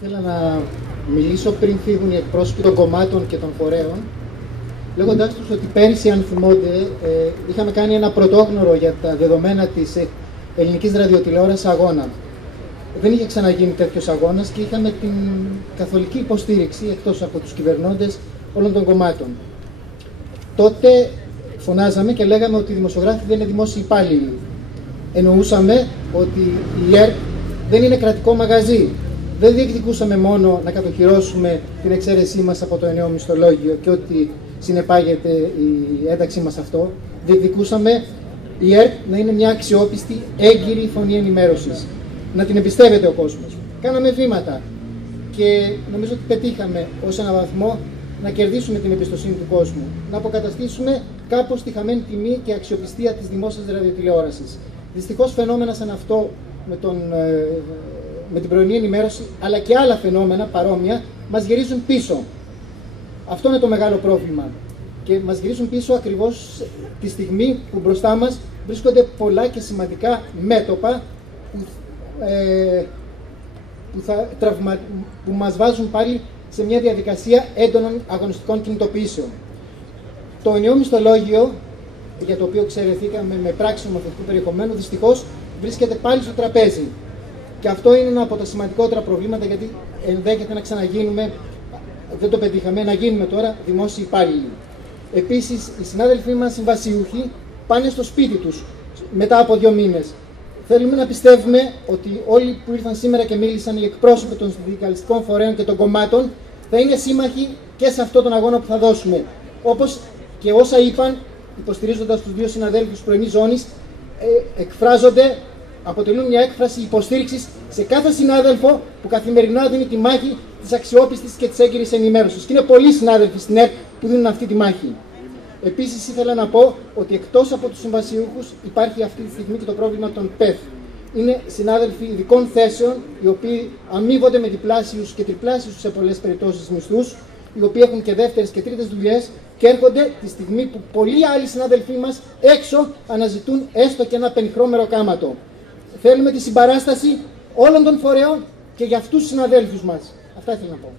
Ήθελα να μιλήσω πριν φύγουν οι εκπρόσωποι των κομμάτων και των φορέων, λέγοντάς τους ότι πέρυσι, αν θυμόνται, είχαμε κάνει ένα πρωτόγνωρο για τα δεδομένα της ελληνικής ραδιοτηλεόρασης αγώνα. Δεν είχε ξαναγίνει τέτοιος αγώνας και είχαμε την καθολική υποστήριξη, εκτός από τους κυβερνώντες, όλων των κομμάτων. Τότε φωνάζαμε και λέγαμε ότι οι δημοσιογράφοι δεν είναι δημόσιοι υπάλληλοι. Εννοούσαμε ότι η ΕΡΤ δεν είναι κρατικό μαγαζί. Δεν διεκδικούσαμε μόνο να κατοχυρώσουμε την εξαίρεσή μας από το ενιαίο μισθολόγιο και ότι συνεπάγεται η ένταξή μας αυτό. Διεκδικούσαμε η ΕΡΤ να είναι μια αξιόπιστη, έγκυρη φωνή ενημέρωσης. Να την εμπιστεύεται ο κόσμος. Κάναμε βήματα και νομίζω ότι πετύχαμε ως έναν βαθμό να κερδίσουμε την εμπιστοσύνη του κόσμου. Να αποκαταστήσουμε κάπως τη χαμένη τιμή και αξιοπιστία της δημόσιας ραδιοτηλεόρασης. Δυστυχώς φαινόμενα σαν αυτό με την πρωινή ενημέρωση, αλλά και άλλα φαινόμενα παρόμοια, μας γυρίζουν πίσω. Αυτό είναι το μεγάλο πρόβλημα. Και μας γυρίζουν πίσω ακριβώς τη στιγμή που μπροστά μας βρίσκονται πολλά και σημαντικά μέτωπα που μας βάζουν πάλι σε μια διαδικασία έντονων αγωνιστικών κινητοποιήσεων. Το ενιαίο μισθολόγιο, για το οποίο εξαιρεθήκαμε με πράξη νομοθετικού περιεχομένου, δυστυχώς βρίσκεται πάλι στο τραπέζι. Και αυτό είναι ένα από τα σημαντικότερα προβλήματα, γιατί ενδέχεται να ξαναγίνουμε, δεν το πετύχαμε, να γίνουμε τώρα δημόσιοι υπάλληλοι. Επίσης, οι συνάδελφοί μας συμβασιούχοι πάνε στο σπίτι τους μετά από 2 μήνες. Θέλουμε να πιστεύουμε ότι όλοι που ήρθαν σήμερα και μίλησαν, οι εκπρόσωποι των συνδικαλιστικών φορέων και των κομμάτων, θα είναι σύμμαχοι και σε αυτόν τον αγώνα που θα δώσουμε. Όπως και όσα είπαν, υποστηρίζοντας τους 2 συναδέλφους πρωινής ζώνης, εκφράζονται, αποτελούν μια έκφραση υποστήριξης σε κάθε συνάδελφο που καθημερινά δίνει τη μάχη της αξιόπιστης και της έγκυρης ενημέρωσης. Και είναι πολλοί συνάδελφοι στην ΕΡΤ που δίνουν αυτή τη μάχη. Επίσης, ήθελα να πω ότι εκτός από τους συμβασιούχους υπάρχει αυτή τη στιγμή και το πρόβλημα των ΠΕΘ. Είναι συνάδελφοι ειδικών θέσεων, οι οποίοι αμείβονται με διπλάσιους και τριπλάσιους σε πολλές περιπτώσεις μισθούς, οι οποίοι έχουν και δεύτερες και τρίτες δουλειές και έρχονται τη στιγμή που πολλοί άλλοι συνάδελφοί μας έξω αναζητούν έστω και ένα πενιχρό μεροκάματο. Θέλουμε τη συμπαράσταση όλων των φορέων και για αυτούς τους συναδέλφους μας. Αυτά ήθελα να πω.